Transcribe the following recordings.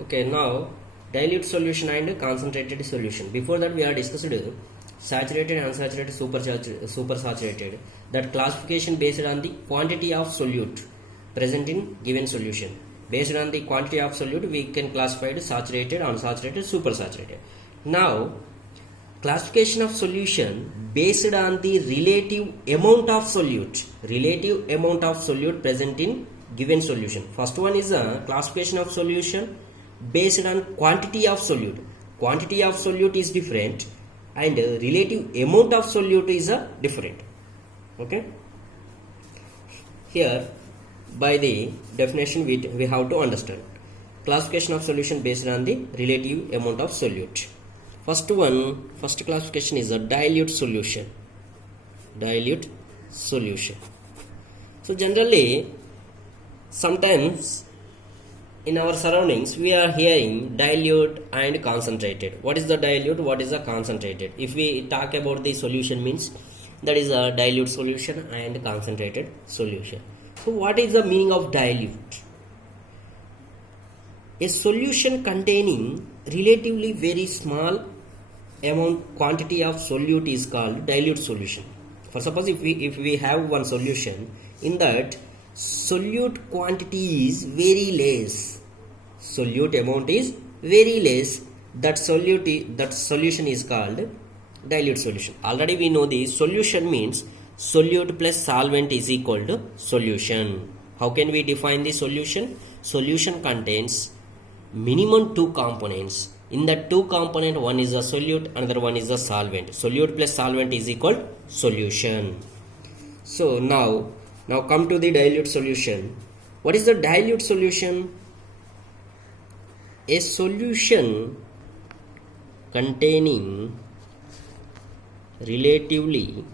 Okay, now dilute solution and concentrated solution. Before that we are discussed saturated, unsaturated, supersaturated. That classification based on the quantity of solute present in given solution. Based on the quantity of solute we can classify it saturated, unsaturated, supersaturated. Now classification of solution based on the relative amount of solute present in given solution. First one is a classification of solution based on quantity of solute. Quantity of solute is different and relative amount of solute is different. Okay, here by the definition we have to understand classification of solution based on the relative amount of solute. First classification is a dilute solution. So generally sometimes in our surroundings we are hearing dilute and concentrated. What is the dilute, what is the concentrated? If we talk about the solution, means that is a dilute solution and concentrated solution. So what is the meaning of dilute? A solution containing relatively very small quantity of solute is called dilute solution. For suppose if we have one solution, in that solute quantity is very less, solute amount is very less, that solution is called dilute solution. Already we know the solution means solute plus solvent is equal to solution. How can we define the solution? Solution contains minimum two components. In that two component, one is a solute, another one is a solvent. Solute plus solvent is equal solution. So now come to the dilute solution. What is the dilute solution? A solution containing relatively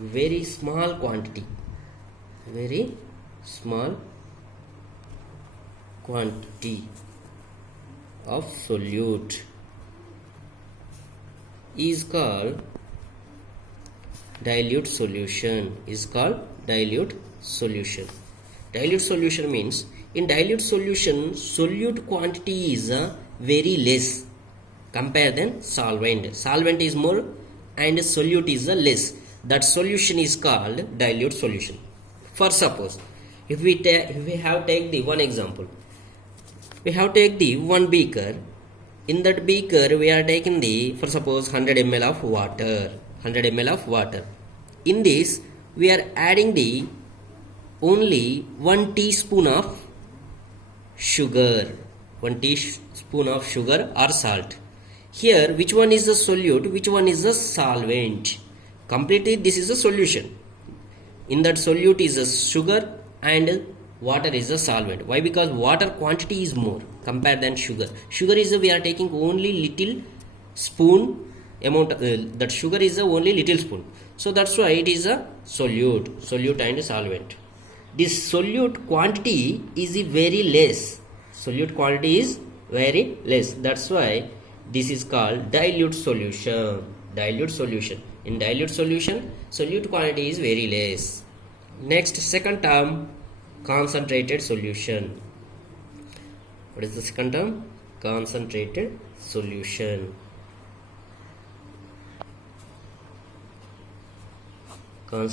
very small quantity of solute is called dilute solution. Dilute solution means in dilute solution solute quantity is very less compared than solvent. Solvent is more and solute is less. That solution is called dilute solution. For suppose if we have take the one example, we have take the one beaker. In that beaker we are taking the, for suppose 100 ml of water. In this we are adding the only 1 teaspoon of sugar, 1 teaspoon of sugar or salt. Here which one is the solute, which one is the solvent? Completely this is a solution. In that solute is a sugar and water is a solvent. Why? Because water quantity is more compared than sugar. Sugar is we are taking only little spoon amount, that sugar is only little spoon. So that's why it is a solute and solvent. This solute quantity is very less. That's why this is called dilute solution. In dilute solution, solute quantity is very less. Next, second term, concentrated solution. What is the second term? Concentrated solution. So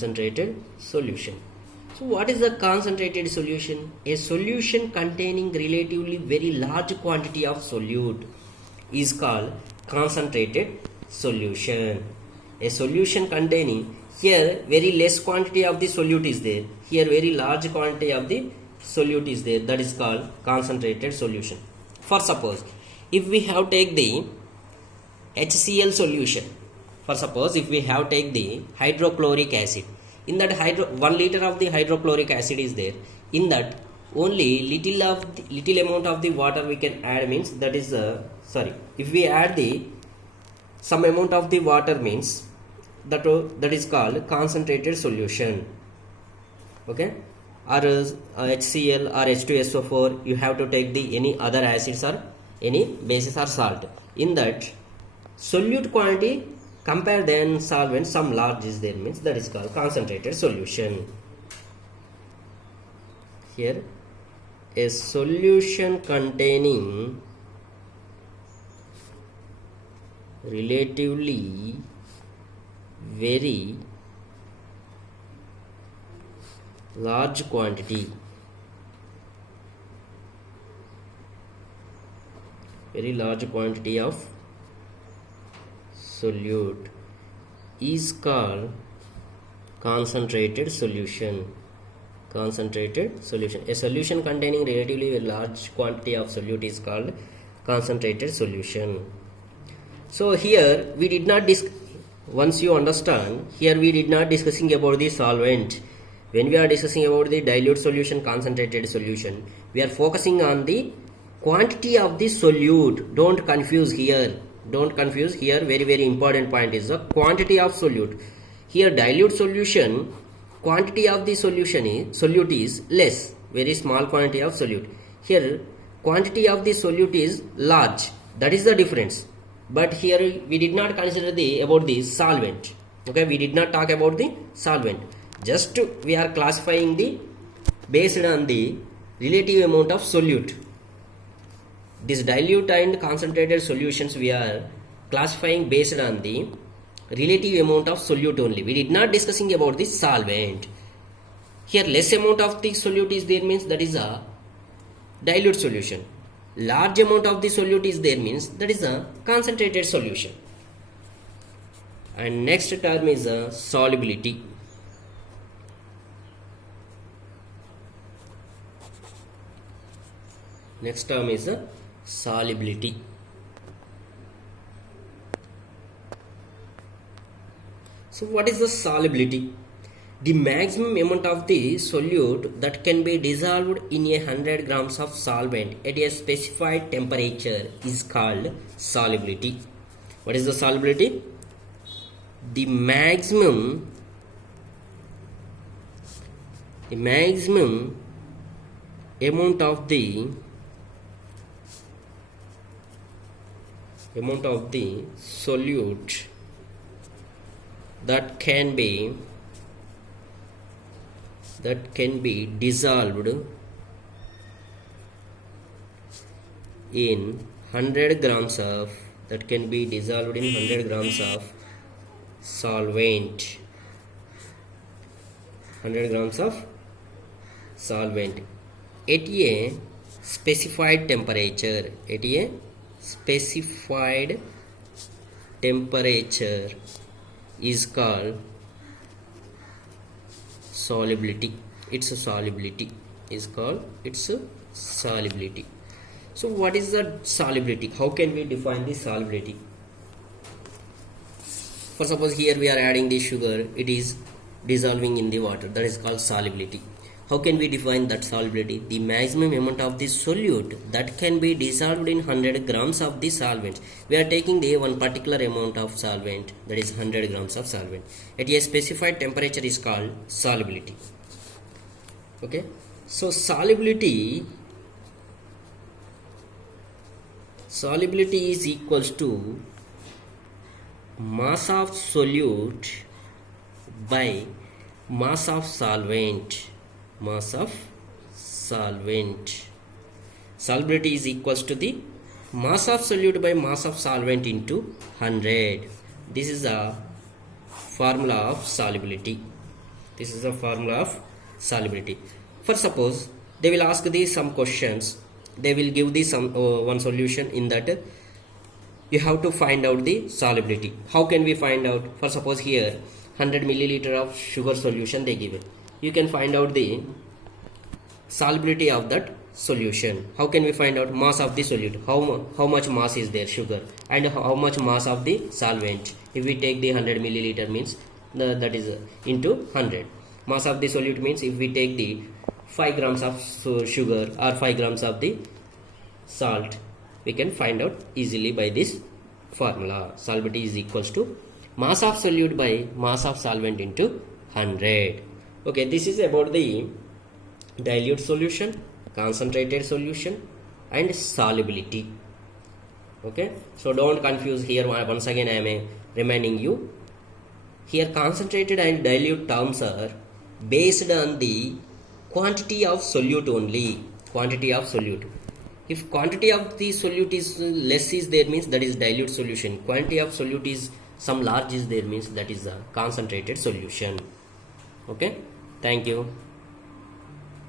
what is the concentrated solution? A solution containing relatively very large quantity of solute is called concentrated solution. A solution containing, here very less quantity of the solute is there, here very large quantity of the solute is there, that is called concentrated solution. For suppose if we have take the HCl solution, for suppose if we have take the hydrochloric acid, in that 1 liter of the hydrochloric acid is there, in that only little amount of the water we can add, means that is if we add the some amount of the water, means that is called concentrated solution. Okay, or HCl or H2SO4, you have to take the any other acids or any bases or salt. In that solute quantity compare than solvent, some large is there, means that is called concentrated solution. here a solution containing relatively very large quantity of solute is called concentrated solution. A solution containing relatively large quantity of solute is called concentrated solution. So here we did not once you understand, here we did not discussing about the solvent. When we are discussing about the dilute solution, concentrated solution, we are focusing on the quantity of the solute. Don't confuse here. Very, very important point is the quantity of solute. Here dilute solution, quantity of the solute is less, very small quantity of solute. Here quantity of the solute is large. That is the difference. But here we did not consider about the solvent. Okay, we did not talk about the solvent. Just we are classifying based on the relative amount of solute. This dilute and concentrated solutions we are classifying based on the relative amount of solute only. We did not discussing about the solvent. Here less amount of the solute is there means that is a dilute solution. Large amount of the solute is there means that is a concentrated solution. And next term is a solubility. Next term is a solubility. So what is the solubility? The maximum amount of the solute that can be dissolved in 100 grams of solvent at a specified temperature is called solubility. What is the solubility? The maximum amount of the solute that can be dissolved in 100 grams of solvent. 100 grams of solvent at a specified temperature. Is called solubility. Its solubility is called solubility. So what is the solubility? How can we define the solubility? For suppose here we are adding the sugar, it is dissolving in the water, that is called solubility. How can we define that solubility? The maximum amount of the solute that can be dissolved in 100 grams of the solvent. We are taking the one particular amount of solvent, that is 100 grams of solvent. At a specified temperature is called solubility. Okay. So solubility is equals to mass of solute by mass of solvent. Solubility is equals to the mass of solute by mass of solvent into 100. This is a formula of solubility. For suppose they will ask these some questions, they will give the some one solution. In that you have to find out the solubility. How can we find out? For suppose here 100 milliliter of sugar solution they give it. You can find out the solubility of that solution. How can we find out? Mass of the solute, how much mass is there, sugar, and how much mass of the solvent. If we take the 100 milliliter means that is into 100. Mass of the solute means if we take the 5 grams of sugar or 5 grams of the salt, we can find out easily by this formula. Solubility is equals to mass of solute by mass of solvent into 100. Okay, this is about the dilute solution, concentrated solution, and solubility. Okay, so don't confuse here. Once again I am reminding you, here concentrated and dilute terms are based on the quantity of solute only, quantity of solute. If quantity of the solute is less is there, means that is dilute solution. Quantity of solute is some large is there, means that is a concentrated solution. Okay, thank you.